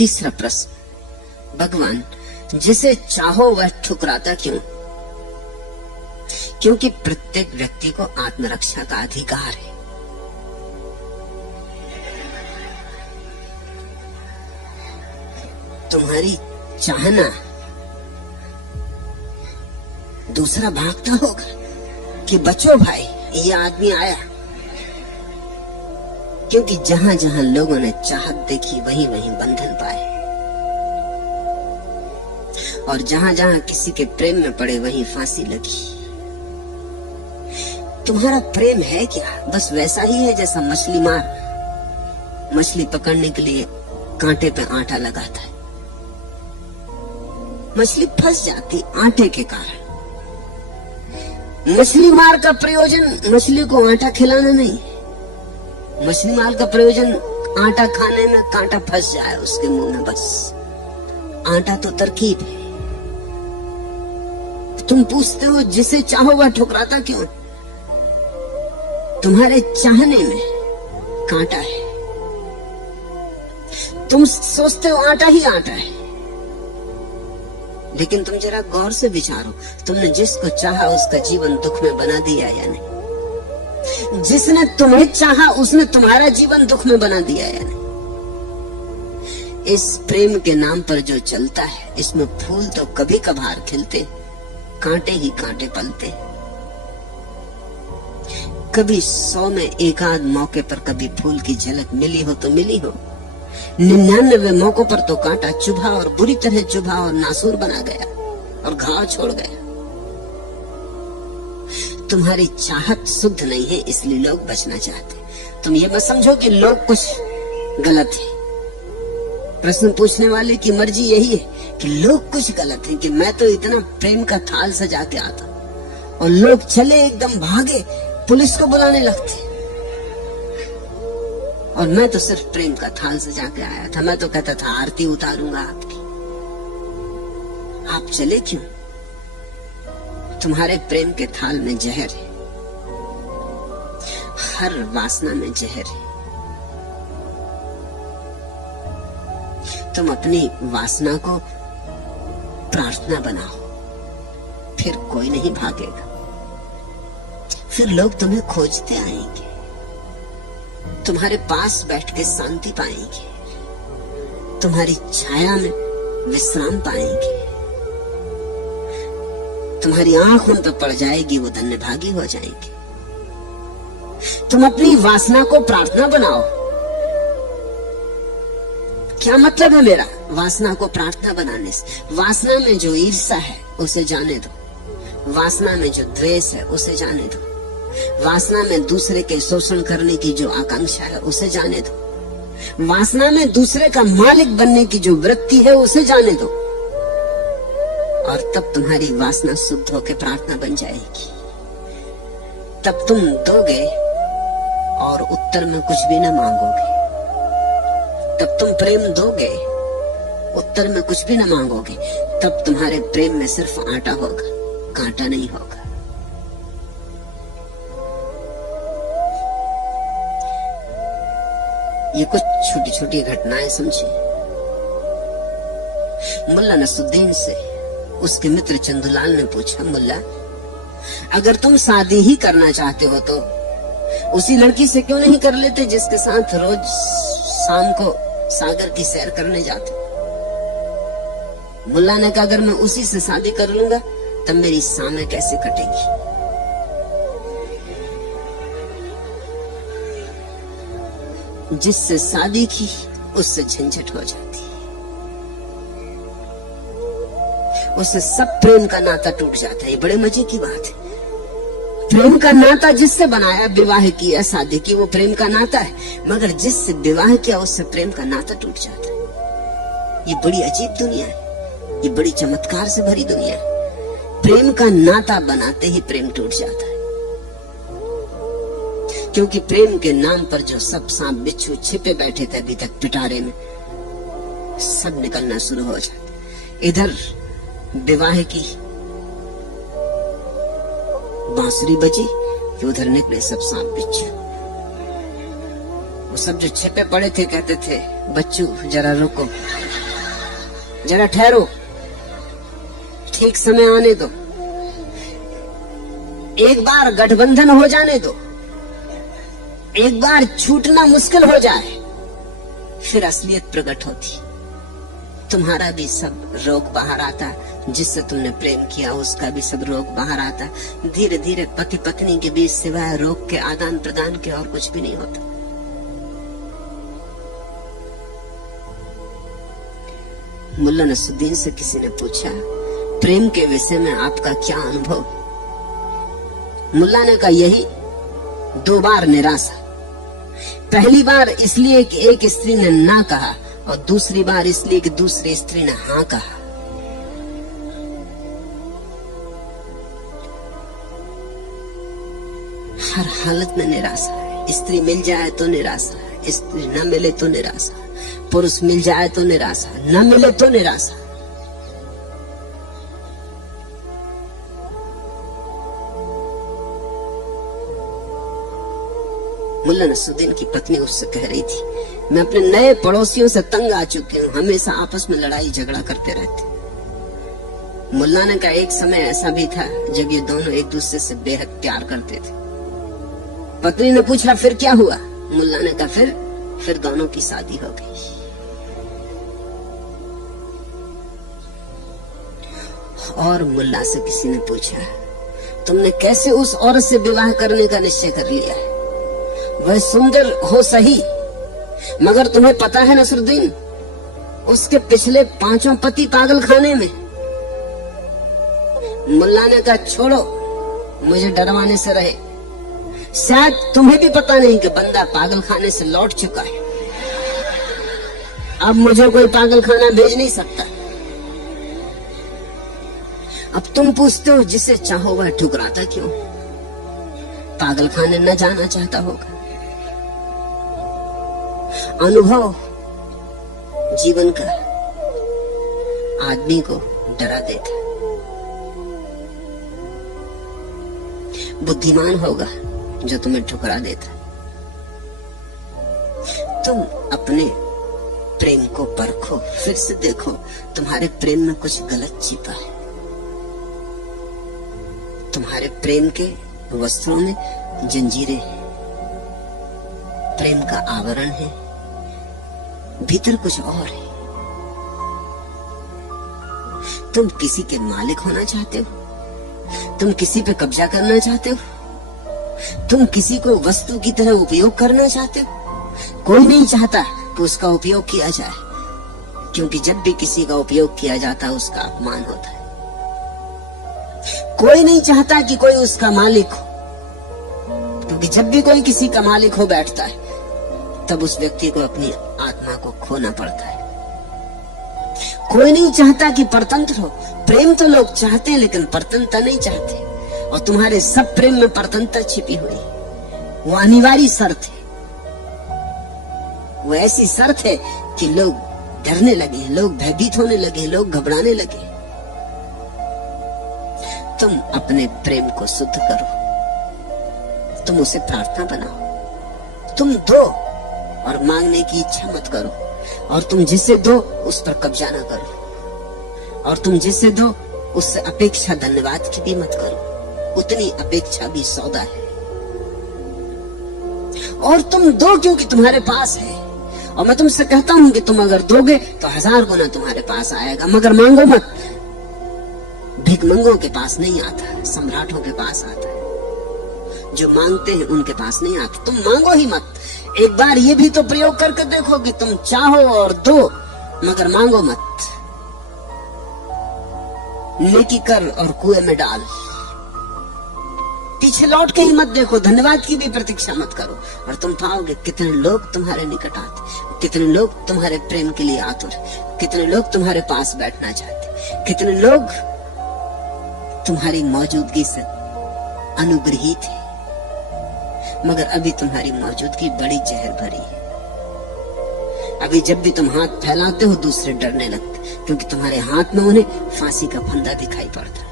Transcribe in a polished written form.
तीसरा प्रश्न, भगवान जिसे चाहो वह ठुकराता क्यों? क्योंकि प्रत्येक व्यक्ति को आत्मरक्षा का अधिकार है। तुम्हारी चाहना दूसरा भागता होगा कि बचो भाई, ये आदमी आया। क्योंकि जहां जहां लोगों ने चाहत देखी वहीं वहीं बंधन पाए, और जहां जहां किसी के प्रेम में पड़े वहीं फांसी लगी। तुम्हारा प्रेम है क्या? बस वैसा ही है जैसा मछली मार मछली पकड़ने के लिए कांटे पे आटा लगाता है। मछली फंस जाती आटे के कारण। मछली मार का प्रयोजन मछली को आटा खिलाना नहीं, मछली मार का प्रयोजन आटा खाने में कांटा फंस जाए उसके मुंह में, बस। आटा तो तरकीब है। तुम पूछते हो जिसे चाहो वह ठुकराता क्यों? तुम्हारे चाहने में कांटा है। तुम सोचते हो आटा ही आटा है, लेकिन तुम जरा गौर से विचारो, तुमने जिसको चाहा उसका जीवन दुख में बना दिया या नहीं? जिसने तुम्हें चाहा उसने तुम्हारा जीवन दुख में बना दिया या नहीं? इस प्रेम के नाम पर जो चलता है, इसमें फूल तो कभी कभार खिलते, कांटे ही कांटे पलते। कभी 100 में एक आध मौके पर कभी फूल की झलक मिली हो तो मिली हो, 99 मौकों पर तो कांटा चुभा और बुरी तरह चुभा और नासूर बना गया और घाव छोड़ गया। तुम्हारी चाहत शुद्ध नहीं है, इसलिए लोग बचना चाहते। तुम ये मत समझो कि लोग कुछ गलत है। प्रश्न पूछने वाले की मर्जी यही है कि लोग कुछ गलत है, कि मैं तो इतना प्रेम का थाल सजा के आता और लोग चले एकदम भागे, पुलिस को बुलाने लगते, और मैं तो सिर्फ प्रेम का थाल सजा के आया था। मैं तो कहता था आरती उतारूंगा आपकी। आप चले क्यों? तुम्हारे प्रेम के थाल में जहर है, हर वासना में जहर है। तुम अपनी वासना को प्रार्थना बनाओ, फिर कोई नहीं भागेगा। फिर लोग तुम्हें खोजते आएंगे, तुम्हारे पास बैठ के शांति पाएंगे, तुम्हारी छाया में विश्राम पाएंगे। तुम्हारी आंख उन पर पड़ जाएगी, वो धन्यभागी हो जाएंगे। तुम अपनी वासना को प्रार्थना बनाओ। क्या मतलब है मेरा वासना को प्रार्थना बनाने से? वासना में जो ईर्ष्या है उसे जाने दो, वासना में जो द्वेष है उसे जाने दो, वासना में दूसरे के शोषण करने की जो आकांक्षा है उसे जाने दो, वासना में दूसरे का मालिक बनने की जो वृत्ति है उसे जाने दो, और तब तुम्हारी वासना शुद्ध होकर प्रार्थना बन जाएगी। तब तुम दोगे और उत्तर में कुछ भी न मांगोगे। तब तुम प्रेम दोगे, उत्तर में कुछ भी न मांगोगे। तब तुम्हारे प्रेम में सिर्फ आटा होगा, कांटा नहीं होगा। ये कुछ छोटी छोटी घटनाएं समझे। मुल्ला नसरुद्दीन से उसके मित्र चंदूलाल ने पूछा, मुल्ला अगर तुम शादी ही करना चाहते हो तो उसी लड़की से क्यों नहीं कर लेते जिसके साथ रोज शाम को सागर की सैर करने जाते? मुल्ला ने कहा, अगर मैं उसी से शादी कर लूंगा तब मेरी शामें कैसे कटेगी? जिससे शादी की उससे झंझट हो जाती, उससे सब प्रेम का नाता टूट जाता है। ये बड़े मजे की बात है। प्रेम का नाता जिससे बनाया, विवाह किया, शादी की, वो प्रेम का नाता है, मगर जिससे विवाह किया उससे प्रेम का नाता टूट जाता है। ये बड़ी अजीब दुनिया है, ये बड़ी चमत्कार से भरी दुनिया है। प्रेम का नाता बनाते ही प्रेम टूट जाता है, क्योंकि प्रेम के नाम पर जो सब सांप बिच्छू छिपे बैठे थे अभी तक पिटारे में, सब निकलना शुरू हो जाते। इधर विवाह की बांसुरी बजी कि उधर निकले सब सांप बिच्छू। वो सब जो छिपे पड़े थे कहते थे, बच्चू जरा रुको, जरा ठहरो, ठीक समय आने दो, एक बार गठबंधन हो जाने दो, एक बार छूटना मुश्किल हो जाए, फिर असलियत प्रकट होती। तुम्हारा भी सब रोग बाहर आता, जिससे तुमने प्रेम किया उसका भी सब रोग बाहर आता। धीरे धीरे पति पत्नी के बीच सिवाय रोग के आदान प्रदान के और कुछ भी नहीं होता। मुल्ला नसरुद्दीन से किसी ने पूछा, प्रेम के विषय में आपका क्या अनुभव? मुल्ला ने कहा, यही 2 बार निराशा। पहली बार इसलिए कि एक स्त्री ने ना कहा, और दूसरी बार इसलिए कि दूसरी स्त्री ने हाँ कहा। हर हालत में निराशा है। स्त्री मिल जाए तो निराशा है, स्त्री न मिले तो निराशा, पुरुष मिल जाए तो निराशा, न मिले तो निराशा। मुल्ला नसरुद्दीन की पत्नी उससे कह रही थी, मैं अपने नए पड़ोसियों से तंग आ चुकी हूँ, हमेशा आपस में लड़ाई झगड़ा करते रहते। मुल्ला ने कहा, एक समय ऐसा भी था जब ये दोनों एक दूसरे से बेहद प्यार करते थे। पत्नी ने पूछा, फिर क्या हुआ? मुल्ला ने कहा, फिर दोनों की शादी हो गई। और मुल्ला से किसी ने पूछा, तुमने कैसे उस औरत से विवाह करने का निश्चय कर लिया है? वह सुंदर हो सही, मगर तुम्हें पता है नसरुद्दीन, उसके पिछले 5 पति पागल खाने में। मुल्ला ने कहा, छोड़ो, मुझे डरवाने से रहे। शायद तुम्हें भी पता नहीं कि बंदा पागल खाने से लौट चुका है। अब मुझे कोई पागल खाना भेज नहीं सकता। अब तुम पूछते हो, जिसे चाहो वह ठुकराता क्यों? पागल खाने न जाना चाहता होगा। अनुभव जीवन का आदमी को डरा देता। बुद्धिमान होगा जो तुम्हें ठुकरा देता। तुम अपने प्रेम को परखो, फिर से देखो, तुम्हारे प्रेम में कुछ गलत छिपा है। तुम्हारे प्रेम के वस्त्रों में जंजीरें हैं, प्रेम का आवरण है, भीतर कुछ और है। तुम किसी के मालिक होना चाहते हो, तुम किसी पे कब्जा करना चाहते हो, तुम किसी को वस्तु की तरह उपयोग करना चाहते हो। कोई नहीं चाहता कि उसका उपयोग किया जाए, क्योंकि जब भी किसी का उपयोग किया जाता है उसका अपमान होता है। कोई नहीं चाहता कि कोई उसका मालिक हो, क्योंकि जब भी कोई किसी का मालिक हो बैठता है तब उस व्यक्ति को अपनी आत्मा को खोना पड़ता है। कोई नहीं चाहता कि परतंत्र हो। प्रेम तो लोग चाहते हैं, लेकिन परतंत्रता नहीं चाहते। और तुम्हारे सब प्रेम में परतंत्रता छिपी हुई है। वो अनिवार्य शर्त है, वो ऐसी शर्त है कि लोग डरने लगे, लोग भयभीत होने लगे, लोग घबराने लगे। तुम अपने प्रेम को शुद्ध करो, तुम उसे प्रार्थना बनाओ, तुम दो और मांगने की इच्छा मत करो, और तुम जिसे दो उस पर कब्जा ना करो, और तुम जिसे दो उससे अपेक्षा धन्यवाद की भी मत करो। उतनी अपेक्षा भी सौदा है। और तुम दो क्योंकि तुम्हारे पास है। और मैं तुमसे कहता हूं कि तुम अगर दोगे तो 1000 गुना तुम्हारे पास आएगा, मगर मांगो मत। भिखमंगों के पास नहीं आता, सम्राटों के पास आता है। जो मांगते हैं उनके पास नहीं आता। तुम मांगो ही मत। एक बार ये भी तो प्रयोग करके देखो कि तुम चाहो और दो, मगर मांगो मत। नेकी कर और कुएं में डाल। पीछे लौट के ही मत देखो, धन्यवाद की भी प्रतीक्षा मत करो, और तुम पाओगे कितने लोग तुम्हारे निकट आते, कितने लोग तुम्हारे प्रेम के लिए आतुर, कितने लोग तुम्हारे पास बैठना चाहते, कितने लोग तुम्हारी मौजूदगी से अनुग्रहित है। मगर अभी तुम्हारी मौजूदगी बड़ी जहर भरी है। अभी जब भी तुम हाथ फैलाते हो दूसरे डरने लगते, क्योंकि तुम्हारे हाथ में उन्हें फांसी का फंदा दिखाई पड़ता है।